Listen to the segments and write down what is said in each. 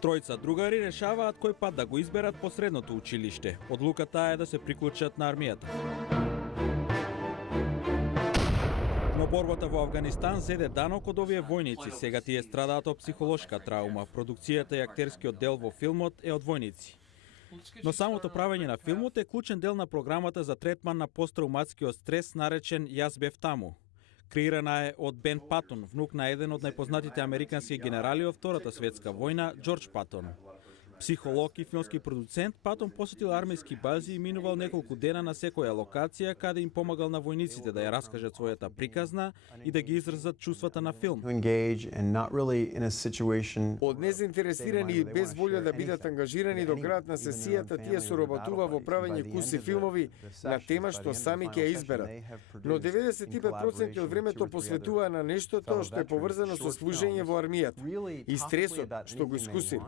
Тројца другари решаваат кој пат да го изберат по средното училиште. Одлуката е да се приклучат на армијата. Но борбата во Авганистан зеде данок од овие војници. Сега тие страдаат од психолошка траума. Продукцијата и актерскиот дел во филмот е од војници. Но самото правење на филмот е клучен дел на програмата за третман на посттрауматскиот стрес наречен Јас бев таму. Креирана е од Бен Патон, внук на еден од најпознатите американски генерали во Втората светска војна, Џорџ Патон. Психолог и филмски продуцент, Патон посетил армијски бази и минувал неколку дена на секоја локација каде им помагал на војниците да ја раскажат својата приказна и да ги изразат чувствата на филм. Од незаинтересирани и без волја да бидат ангажирани до крајот на сесијата, тие соработува во правење куси филмови на тема што сами ќе ја изберат. Но 95% од времето посветуваа на нештото што е поврзано со служење во армијата и стресот што го искусили.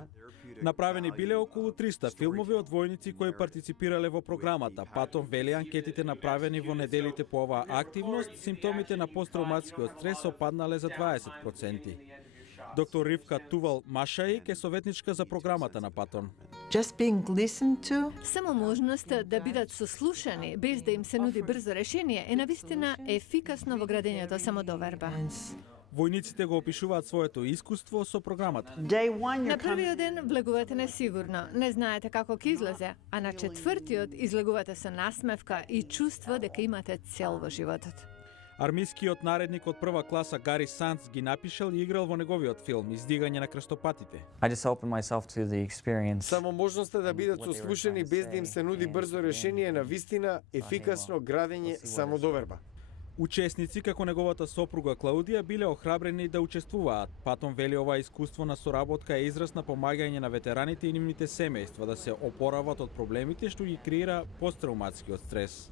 Направени биле околу 300 филмови од војници кои партиципирале во програмата. Патон вели анкетите направени во неделите по оваа активност, симптомите на посттрауматскиот стрес опаднале за 20%. Доктор Ривка Тувал Машаик е советничка за програмата на Патон. Само можноста да бидат сослушани без да им се нуди брзо решение е навистина ефикасно во градењето самодоверба. Војниците го опишуваат своето искуство со програмата. На првиот ден влегувате несигурно, не знаете како ќе излезе, а на четвртиот излегувате со насмевка и чувство дека имате цел во животот. Армискиот наредник од прва класа Гари Санц ги напишал и играл во неговиот филм Издигање на крстопатите. Само можноста да бидат сослушани без да им се нуди брзо решение е навистина ефикасно градење самодоверба. Учесници како неговата сопруга Клаудија биле охрабрени да учествуваат. Патон вели ова искуство на соработка е израз на помагање на ветераните и нивните семејства да се опорават од проблемите што ги креира посттрауматскиот стрес.